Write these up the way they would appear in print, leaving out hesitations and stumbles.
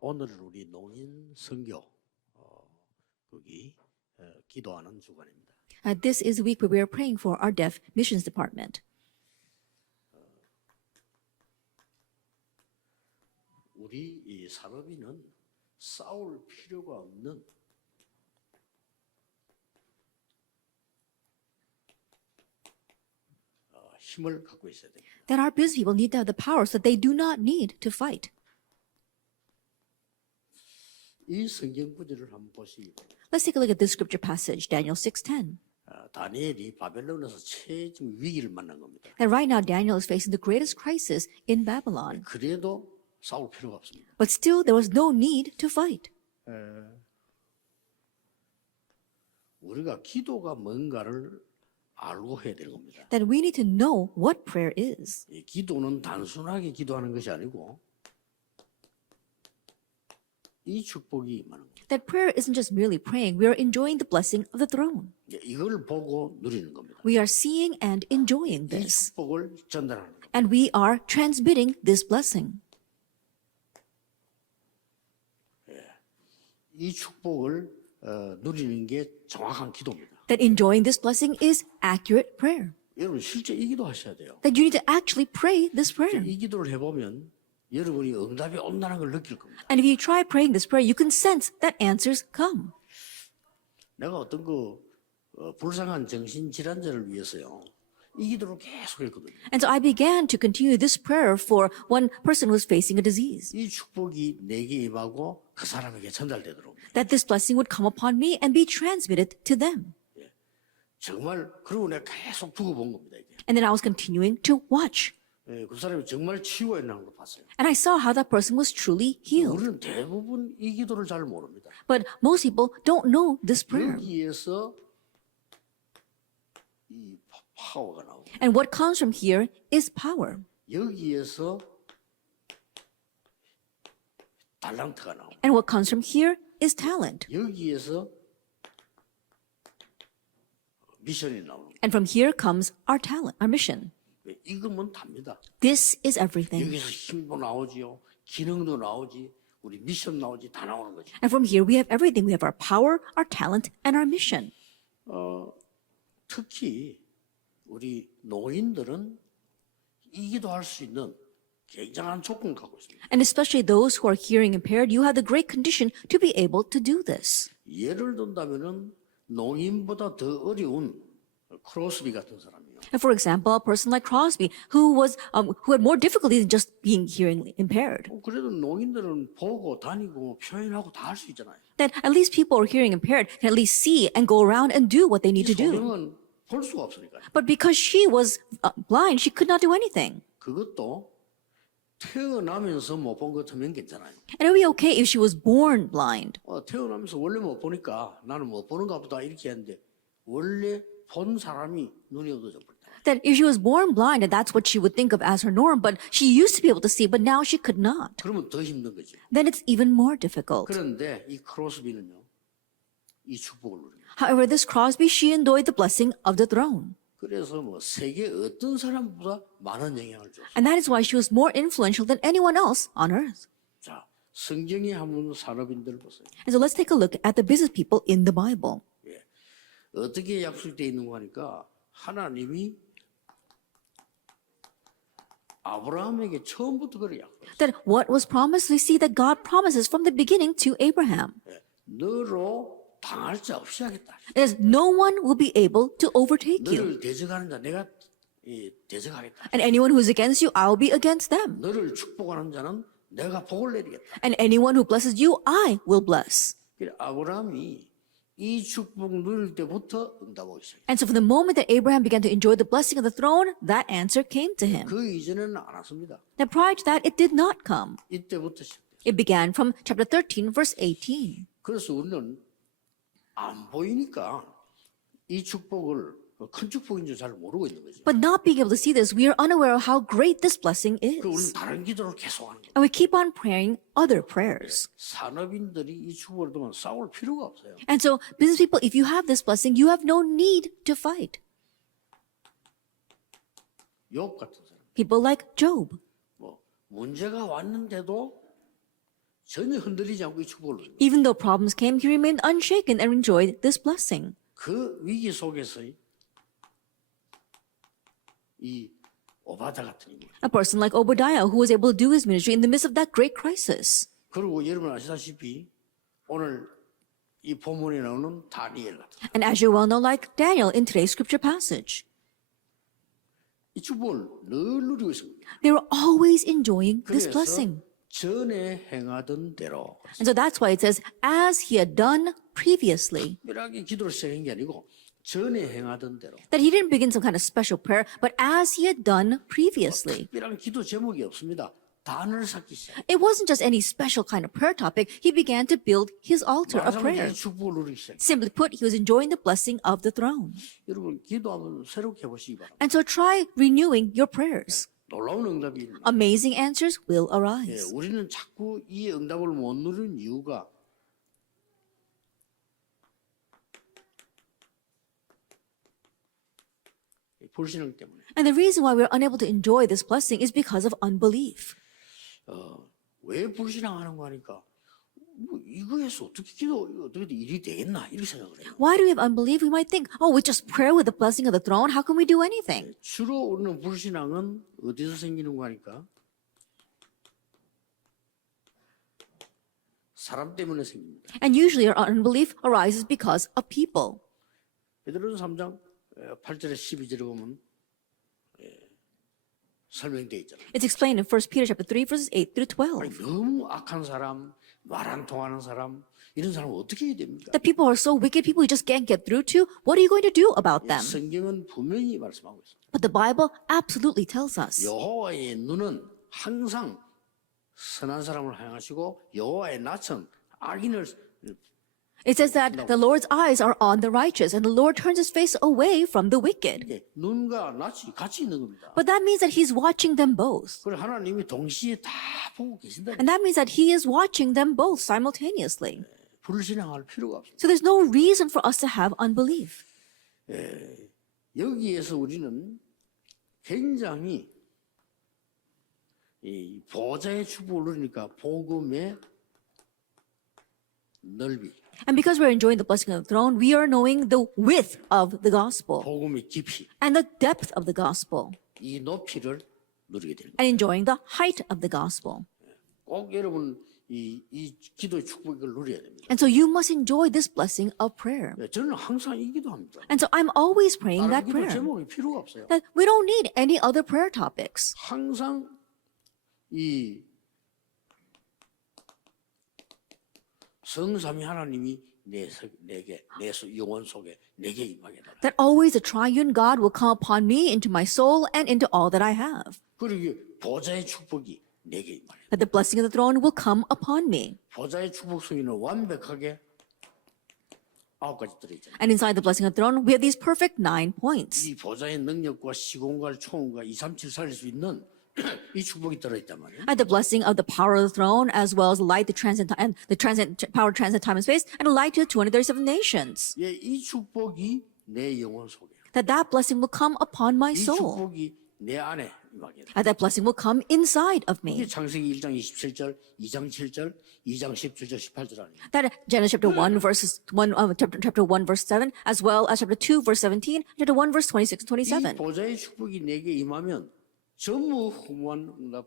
오늘 우리 농인 선교 거기 기도하는 주간입니다. This is the week where we are praying for our deaf missions department. 우리 이 산업인은 싸울 필요가 없는 힘을 갖고 있어야 됩니다. That our business people need to have the power so that they do not need to fight. 이 성경 구절을 한번 보시기 바랍니다. Let's take a look at this scripture passage, Daniel 6:10. 다니엘이 바벨론에서 최종 위기를 만난 겁니다. That right now Daniel is facing the greatest crisis in Babylon. 그래도 싸울 필요가 없습니다. But still, there was no need to fight. 우리가 기도가 뭔가를 알고 해야 되는 겁니다. That we need to know what prayer is. 이 기도는 단순하게 기도하는 것이 아니고 이 축복이 임하는 겁니다. That prayer isn't just merely praying, we are enjoying the blessing of the throne. 이걸 보고 누리는 겁니다. We are seeing and enjoying 이 this. 축복을 전달하는 겁니다. And we are transmitting this blessing. 이 축복을 누리는 게 정확한 기도입니다. That enjoying this blessing is accurate prayer. 여러분 실제 이 기도 하셔야 돼요. That you need to actually pray this prayer. 이 기도를 해보면 여러분이 응답이 온다는 걸 느낄 겁니다. And if you try praying this prayer, you can sense that answers come. 내가 어떤 불쌍한 정신질환자를 위해서요. 이 기도를 계속 했거든요. And so I began to continue this prayer for one person who was facing a disease. 이 축복이 내게 임하고 그 사람에게 전달되도록. That this blessing would come upon me and be transmitted to them. 정말 그러고 내가 계속 두고 본 겁니다. 이게. And then I was continuing to watch. 그 사람이 정말 치유했나는 걸 봤어요. And I saw how that person was truly healed. 우리는 대부분 이 기도를 잘 모릅니다. But most people don't know this prayer. 여기에서 이 파워가 나오고 And what comes from here is power. 여기에서 달란트가 나오고 And what comes from here is talent. 여기에서 미션이 나오고 And from here comes our talent, our mission. 이거면 답니다. This is everything. 여기서 힘도 나오지요, 기능도 나오지, 우리 미션 나오지 다 나오는 거지. And from here we have everything. We have our power, our talent, and our mission. 특히 우리 노인들은 이 기도할 수 있는 굉장한 조건을 갖고 있습니다. And especially those who are hearing impaired, you have the great condition to be able to do this. 예를 든다면은 노인보다 더 어려운 크로스비 같은 사람이요. And for example, a person like Crosby, who had more difficulty than just being hearing impaired. 그래도 노인들은 보고 다니고 표현하고 다 할 수 있잖아요. That at least people who are hearing impaired can at least see and go around and do what they need 이 to do. 소령은 볼 수가 없으니까. But because she was blind, she could not do anything. 그것도 태어나면서 못 본 것 같으면 괜찮아요. And it would be okay if she was born blind. 태어나면서 원래 못 보니까 나는 못 보는가 보다 이렇게 했는데 원래 본 사람이 눈이 어두워져 버렸다. That if she was born blind, and that's what she would think of as her norm, but she used to be able to see, but now she could not. 그러면 더 힘든 거죠. Then it's even more difficult. 그런데 이 크로스비는요, 이 축복을 누립니다. However, this Crosby, she enjoyed the blessing of the throne. 그래서 세계 어떤 사람보다 많은 영향을 줬어요. And that is why she was more influential than anyone else on earth. 자, 성경에 한번 산업인들 보세요. And so let's take a look at the business people in the Bible. 어떻게 약속되어 있는 거 하니까 하나님이 아브라함에게 처음부터 그래 약속했어요. That what was promised, we see that God promises from the beginning to Abraham. 너로 당할 자 없이 하겠다. That is, no one will be able to overtake you. 너를 대적하는 자 내가 대적하겠다. And anyone who is against you, I will be against them. 너를 축복하는 자는 내가 복을 내리겠다. And anyone who blesses you, I will bless. 아브라함이 이 축복 누릴 때부터 응답하기 시작했어요. And so from the moment that Abraham began to enjoy the blessing of the throne, that answer came to him. 그 이전에는 안 왔습니다. Now prior to that, it did not come. 이때부터 시작됐어요. It began from chapter 13, verse 18. 그래서 우리는 안 보이니까 이 축복을 큰 축복인 줄 잘 모르고 있는 거죠. But not being able to see this, we are unaware of how great this blessing 그리고 우리는 is. 다른 기도를 계속하는 거예요. And we keep on praying other prayers. 산업인들이 이 축복을 두면 싸울 필요가 없어요. And so, business people, if you have this blessing, you have no need to fight. 욥 같은 사람. People like Job. 문제가 왔는데도 전혀 흔들리지 않고 이 축복을 누립니다. Even though problems came, he remained unshaken and enjoyed this blessing. 그 위기 속에서 이 오바다 같은 인물. A person like Obadiah, who was able to do his ministry in the midst of that great crisis. 그리고 여러분 아시다시피 오늘 이 본문에 나오는 다니엘 같은 And as you well know, like Daniel in today's scripture passage, 이 축복을 늘 누리고 있습니다. they were always enjoying this 그래서 blessing. 전에 행하던 대로 And so that's why it says, as he had done previously. 특별하게 기도를 시작한 게 아니고 전에 행하던 대로 That he didn't begin some kind of special prayer, but as he had done previously. 특별한 기도 제목이 없습니다. 단을 쌓기 시작. It wasn't just any special kind of prayer topic. He began to build his altar of 말하자면 prayer. 이 축복을 누리기 시작. Simply put, he was enjoying the blessing of the throne. 여러분 기도 한번 새롭게 해보시기 바랍니다. And so try renewing your prayers. 놀라운 응답이 있는. Amazing answers will 예, arise. 우리는 자꾸 이 응답을 못 누리는 이유가 불신앙 때문에. And the reason why we're unable to enjoy this blessing is because of unbelief. 왜 불신앙하는 거 하니까 뭐 이거에서 어떻게 어떻게 일이 되겠나 이렇게 생각을 해요. Why do we have unbelief? We might think, oh, with just prayer with the blessing of the throne, how can we do anything? 주로 우리는 불신앙은 어디서 생기는 거 하니까 사람 때문에 생깁니다. And usually our unbelief arises because of people. 베드로전서 3장 8절에 12절에 보면 설명되어 있잖아요. It's explained in 1 Peter chapter 3, verses 8 through 12. 아니, 너무 악한 사람, 말 안 통하는 사람 이런 사람은 어떻게 해야 됩니까? The people are so wicked, people you just can't get through to. What are you going to do about them? 성경은 분명히 말씀하고 있습니다. But the Bible absolutely tells us 여호와의 눈은 항상 선한 사람을 향하시고 여호와의 낯은 악인을 it says that the Lord's eyes are on the righteous, and the Lord turns his face away from the wicked. 이렇게 눈과 낯이 같이 있는 겁니다. But that means that he's watching them both. 그리고 하나님이 동시에 다 보고 계신다. And that means that he is watching them both simultaneously. 불신앙할 필요가 없습니다. So there's no reason for us to have unbelief. 여기에서 우리는 굉장히 이 보좌의 축복을 누리니까 복음의 넓이, And because we're enjoying the blessing of the throne, we are knowing the width of the gospel 복음의 깊이, and the depth of the gospel 이 높이를 누리게 됩니다. and enjoying the height of the gospel. 꼭 여러분 이 기도의 축복을 누려야 됩니다. And so you must enjoy this blessing of prayer. 저는 항상 이 기도합니다. And so I'm always praying 다른 that 기도 prayer. 제목이 필요가 없어요. That we don't need any other prayer topics. 항상 이 성삼위 하나님이 내게 내 영혼 속에 내게 임하게 달라. That always the triune God will come upon me, into my soul, and into all that I have. 그리고 보좌의 축복이 내게 임하게. That the blessing of the throne will come upon me. 보좌의 축복 속에는 완벽하게 9가지 들어있잖아요. And inside the blessing of the throne, we have these perfect 9 points. 이 보좌의 능력과 시공과 총과 237 살릴 수 있는 이 축복이 들어있단 말이에요. And the blessing of the power of the throne, as well as the light, the transcend and the transcend power, transcend time and space, and a light to the 237 nations. 예, 이 축복이 내 영혼 속에, That blessing will come upon my 이 soul. 축복이 내 안에 임하게 돼. And that blessing will come inside of 이게 me. 창세기 1장 27절, 2장 7절, 2장 17절, 18절 아니에요. That Genesis chapter 1 verses 1 chapter 1 verse 7, as well as chapter 2 verse 17, chapter 1 verse 26 and 이 27. 보좌의 축복이 내게 임하면 전무후무한 응답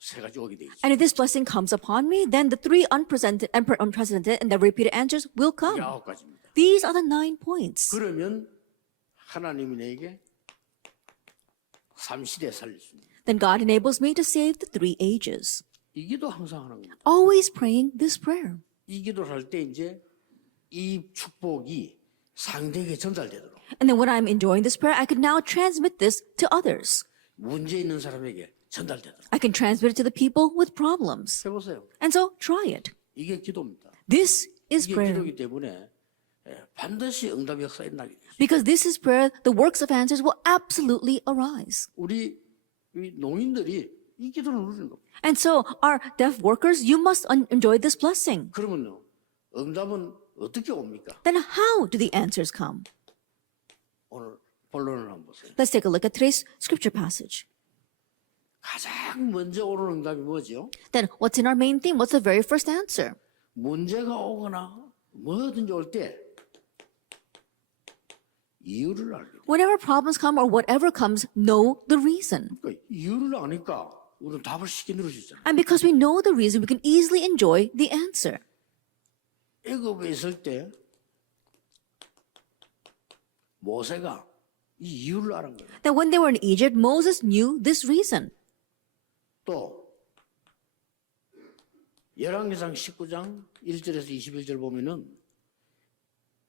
세 가지 오게 돼 있죠. And if this blessing comes upon me, then the 3 unprecedented and the repeated answers will 이게 come. 9가지입니다. These are the 9 points. 그러면 하나님이 내게 3시대 살릴 수 있는. Then God enables me to save the 3 ages. 이 기도 항상 하는 겁니다. Always praying this prayer. 이 기도를 할 때 이제 이 축복이 상대에게 전달되도록 And then when I'm enjoying this prayer, I can now transmit this to others. 문제 있는 사람에게 전달되도록 I can transmit it to the people with problems. 해보세요. And so try it. 이게 기도입니다. This is 이게 prayer. 기도이기 때문에 반드시 응답 역사에 나게 돼요. Because this is prayer, the works of answers will absolutely arise. 우리 이 농인들이 이 기도를 누리는 겁니다. And so, our deaf workers, you must enjoy this blessing. 그러면요, 응답은 어떻게 옵니까? Then how do the answers come? 오늘 본론을 한번 보세요. Let's take a look at today's scripture passage. 가장 먼저 오는 응답이 뭐죠? Then what's in our main theme? What's the very first answer? 문제가 오거나 뭐든지 올 때 이유를 알게 돼. Whenever problems come or whatever comes, know the reason. 그러니까 이유를 아니까 우리는 답을 쉽게 들을 수 있잖아. And because we know the reason, we can easily enjoy the answer. 애굽에 있을 때 모세가 이 이유를 알은 거예요. That when they were in Egypt, Moses knew this reason. 또 열왕기상 19장 1절에서 21절 보면은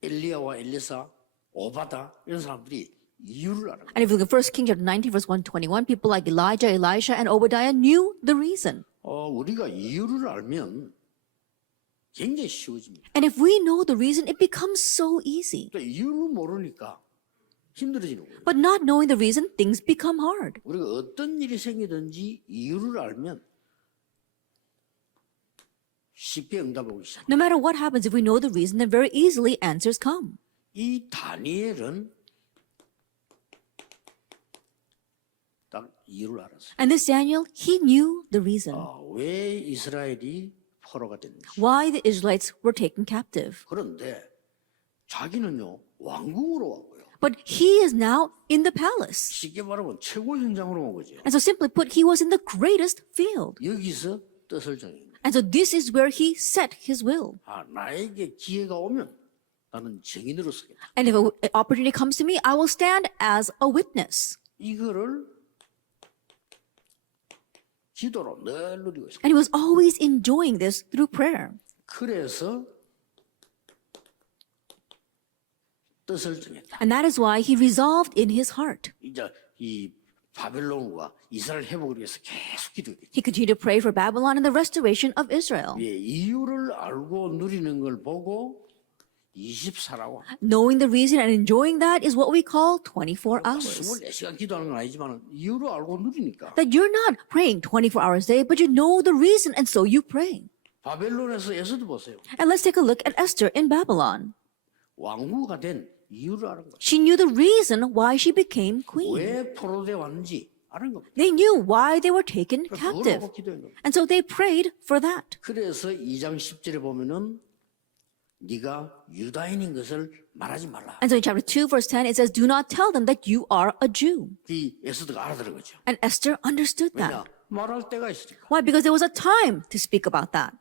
엘리야와 엘리사, 오바다 이런 사람들이 이유를 알아. And if you look at 1 Kings chapter 19, verse 121, people like Elijah, Elisha, and Obadiah knew the reason. 우리가 이유를 알면 굉장히 쉬워집니다. And if we know the reason, it becomes so easy. 또 이유를 모르니까 힘들어지는 거예요. But not knowing the reason, things become hard. 우리가 어떤 일이 생기든지 이유를 알면 쉽게 응답하고 있어요. No matter what happens, if we know the reason, then very easily answers come. 이 다니엘은 딱 이유를 알았어요. And this Daniel, he knew the reason. 왜 이스라엘이 포로가 됐는지. Why the Israelites were taken captive. 그런데 자기는요 왕궁으로 왔고요. But he is now in the palace. 쉽게 말하면 최고 현장으로 온 거죠. And so simply put, he was in the greatest field. 여기서 뜻을 정해요. And so this is where he set his will. 나에게 기회가 오면 나는 증인으로 서겠다. And if an opportunity comes to me, I will stand as a witness. 이거를 기도로 늘 누리고 있어요. And he was always enjoying this through prayer. 그래서 뜻을 정했다. And that is why he resolved in his heart. 이제 이 바벨론과 이스라엘 회복을 위해서 계속 기도했겠죠. He continued to pray for Babylon and the restoration of Israel. 이유를 알고 누리는 걸 보고 24라고. Knowing the reason and enjoying that is what we call 24 hours. 24시간 기도하는 건 아니지만 이유를 알고 누리니까. That you're not praying 24 hours a day, but you know the reason and so you pray. 바벨론에서 에서도 보세요. And let's take a look at Esther in Babylon. 왕후가 된 이유를 아는 거예요. She knew the reason why she became queen. 왜 포로돼 왔는지 아는 겁니다. They knew why they were taken 그걸 captive. 보고 기도한 겁니다. And so they prayed for that. 그래서 2장 10절에 보면은 네가 유다인인 것을 말하지 말라. And so in chapter 2, verse 10, it says, do not tell them that you are a Jew. 이 에스더가 알아들은 거죠. And Esther understood 왜냐? that. 말할 때가 있으니까. Why? Because there was a time to speak about that.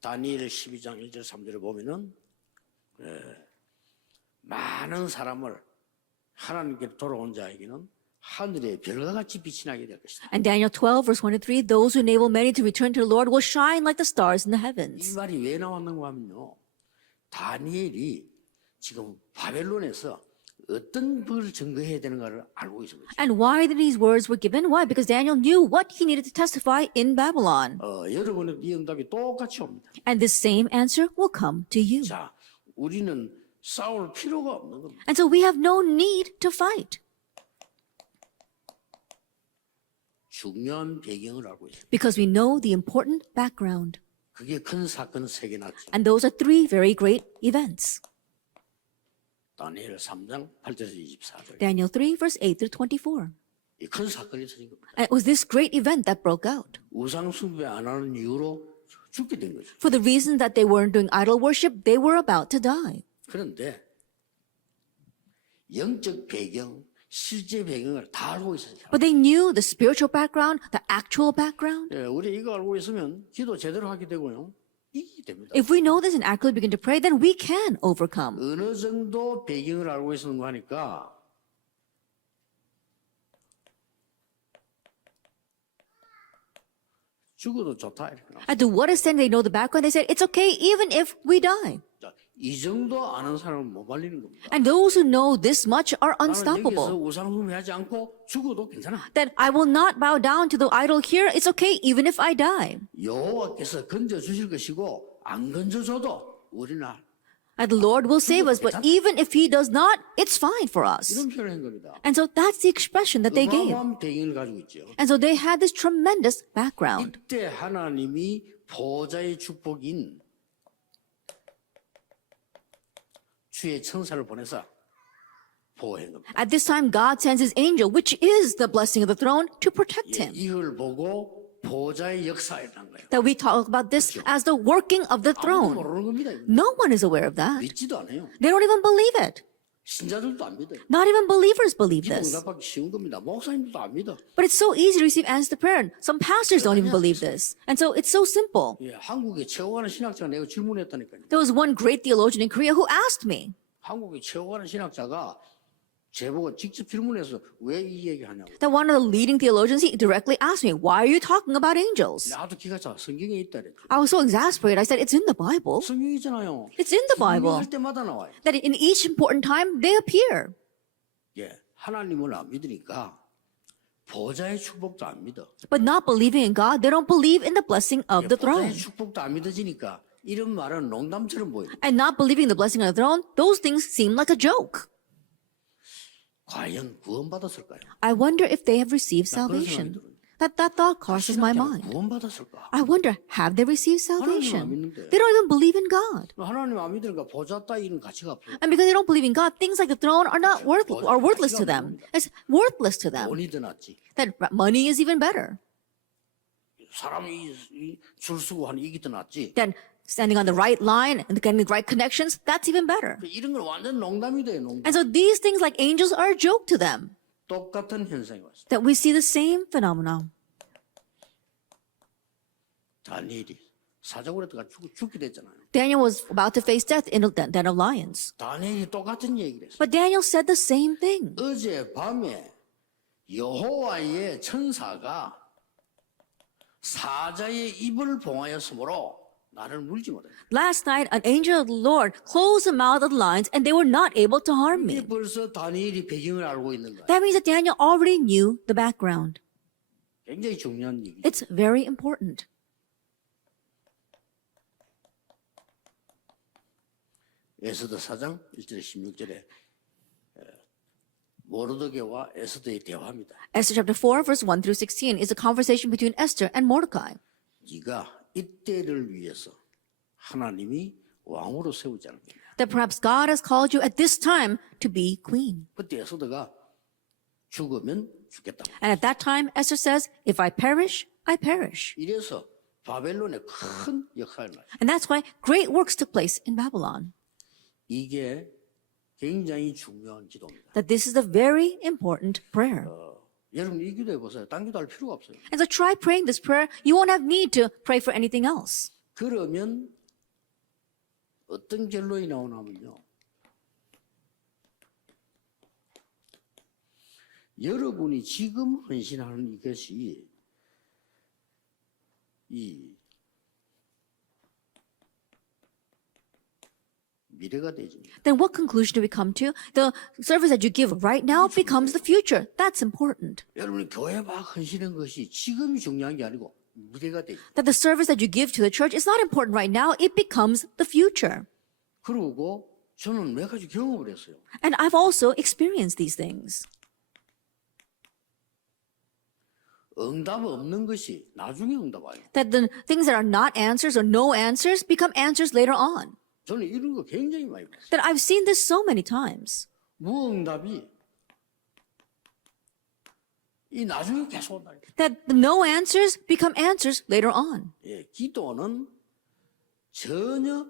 다니엘 12장 1절 3절에 보면은 많은 사람을 하나님께 돌아온 자에게는 하늘의 별과 같이 빛이 나게 될 것이다. And Daniel 12, verse 1 to 3, those who enable many to return to the Lord will shine like the stars in the 이 heavens. 말이 왜 나왔는가 하면요. 다니엘이 지금 바벨론에서 어떤 벌을 증거해야 되는가를 알고 있는 거죠. And why did these words were given? Why? Because Daniel knew what he needed to testify in Babylon. 여러분의 이 응답이 똑같이 옵니다. And this same answer will come to you. 자, 우리는 싸울 필요가 없는 겁니다. And so we have no need to fight 중요한 배경을 알고 있습니다. because we know the important background. 그게 큰 사건 세 개나 있죠. And those are three very great events. 다니엘 3장 8절에서 24절. Daniel 3, verse 8 through 24. 이 큰 사건이 터진 겁니다. And it was this great event that broke out. 우상 숭배 안 하는 이유로 죽게 된 거죠. For the reason that they weren't doing idol worship, they were about to die. 그런데 영적 배경, 실제 배경을 다 알고 있었어요. But they knew the spiritual background, the actual background. 우리 이거 알고 있으면 기도 제대로 하게 되고요. 이기게 됩니다. If we know this and accurately begin to pray, then we can overcome. 어느 정도 배경을 알고 있는 거 하니까 죽어도 좋다 이렇게 나와요. And to what extent they know the background, they said, it's okay even if we die. 자, 이 정도 아는 사람은 못 말리는 겁니다. And those who know this much are 나는 여기서 unstoppable. 우상숭배하지 않고 죽어도 괜찮아. That I will not bow down to the idol here, it's okay even if I die. 여호와께서 건져 주실 것이고 안 건져줘도 우리는 And the Lord will save us, but even if He does not, it's fine for us. 이런 표현을 한 겁니다. And so that's the expression that they gave. 어마어마한 배경을 가지고 있죠. And so they had this tremendous background. 이때 하나님이 보호자의 축복인 주의 천사를 보내서 보호한 겁니다. At this time, God sends his angel, which is the blessing of the throne, to protect him. 이걸 보고 보호자의 역사라는 거예요. That we talk about this as the working of the 아무도 throne. 모르는 겁니다. 이거. No one is aware of that. 믿지도 않아요. They don't even believe it. 신자들도 안 믿어요. Not even believers believe 기도 this. 응답받기 쉬운 겁니다. 목사님들도 안 믿어. But it's so easy to receive answered prayer. Some pastors don't even believe this. And so it's so simple. 예, 한국에 최고가는 신학자가 내가 질문했다니까요. There was one great theologian in Korea who asked me, 한국의 최고가는 신학자가 제보고 직접 질문해서 왜 이 얘기하냐고. that one of the leading theologians, he directly asked me, why are you talking about angels? 나도 기가 차. 성경에 있다 그랬죠. I was so exasperated. I said, it's in the Bible. 성경에 있잖아요. It's in the Bible. 할 때마다 나와요. That in each important time, they appear. 예, 하나님을 안 믿으니까 보좌의 축복도 안 믿어. But not believing in God, they don't believe in the blessing of the 보좌의 throne. 축복도 안 믿어지니까 이런 말은 농담처럼 보여. And not believing the blessing of the throne, those things seem like a joke. 과연 구원받았을까요? I wonder if they have received 나 그런 생각이 salvation. 들어요. That thought crosses my 신학자가 mind. 구원받았을까? I wonder, have they received 하나님 안 salvation? 믿는데. They don't even believe in God. 하나님 안 믿으니까 보좌 따위는 가치가 없어요. And because they don't believe in God, things like the throne are not worthless to them. It's worthless to them. 돈이 더 낫지. That money is even better. 사람이 줄 서고 하는 이게 더 낫지. Then standing on the right line and getting the right connections, that's even better. 이런 건 완전 농담이 돼요. 농담. And so these things like angels are a joke to them. 똑같은 현상이 왔어요. That we see the same phenomenon. 다니엘이 사자굴에 들어가 죽게 됐잖아요. Daniel was about to face death in a den of lions. 다니엘이 똑같은 얘기를 했어요. But Daniel said the same thing. 어제 밤에 여호와의 천사가 사자의 입을 봉하였으므로 나를 물지 못했다. Last night, an angel of the Lord closed the mouth of the lions, and they were not able to harm me. 이게 벌써 다니엘이 배경을 알고 있는 거야. That means that Daniel already knew the background. 굉장히 중요한 얘기죠. It's very important. 에스더 4장 1절에 16절에 모르드게와 에스더의 대화입니다. Esther chapter 4, verse 1 through 16 is a conversation between Esther and Mordecai. 네가 이때를 위해서 하나님이 왕으로 세우지 않겠냐. That perhaps God has called you at this time to be queen. 그때 에스더가 죽으면 죽겠다. And at that time, Esther says, if I perish, I perish. 이래서 바벨론에 큰 역할을 했어요. And that's why great works took place in Babylon. 이게 굉장히 중요한 기도입니다. That this is a very important prayer. 여러분 이 기도해 보세요. 딴 기도 할 필요가 없어요. And so try praying this prayer. You won't have need to pray for anything else. 그러면 어떤 결론이 나오냐면요. 여러분이 지금 헌신하는 이것이 이 미래가 되죠. Then what conclusion do we come to? The service that you give right now becomes the future. That's important. 여러분이 교회 막 헌신한 것이 지금이 중요한 게 아니고 미래가 되죠. That the service that you give to the church is not important right now. It becomes the future. 그리고 저는 몇 가지 경험을 했어요. And I've also experienced these things. 응답 없는 것이 나중에 응답 와요. That the things that are not answers or no answers become answers later on. 저는 이런 거 굉장히 많이 봤어요. That I've seen this so many times. 무응답이 이 나중에 계속 온다니까. That the no answers become answers later on. 예, 기도는 전혀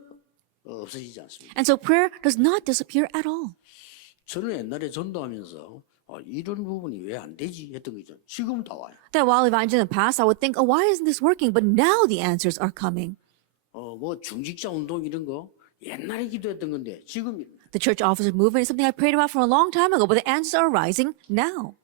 없어지지 않습니다. And so prayer does not disappear at all. 저는 옛날에 전도하면서 이런 부분이 왜 안 되지 했던 거 있죠. 지금 다 와요. That while evangelizing in the past, I would think, oh, why isn't this working? But now the answers are coming. 뭐 중직자 운동 이런 거 옛날에 기도했던 건데 지금 The church officer movement is something I prayed about from a long time ago, but the answers are arising now.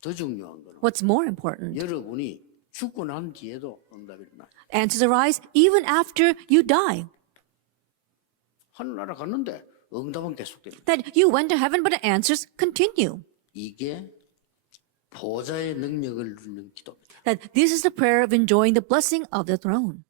더 중요한 거는 What's more important? 여러분이 죽고 난 뒤에도 응답이 일어나요. Answers arise even after you die. 하늘나라 갔는데 응답은 계속됩니다. That you went to heaven, but the answers continue. 이게 보좌의 능력을 누리는 기도입니다. That this is the prayer of enjoying the blessing of the throne.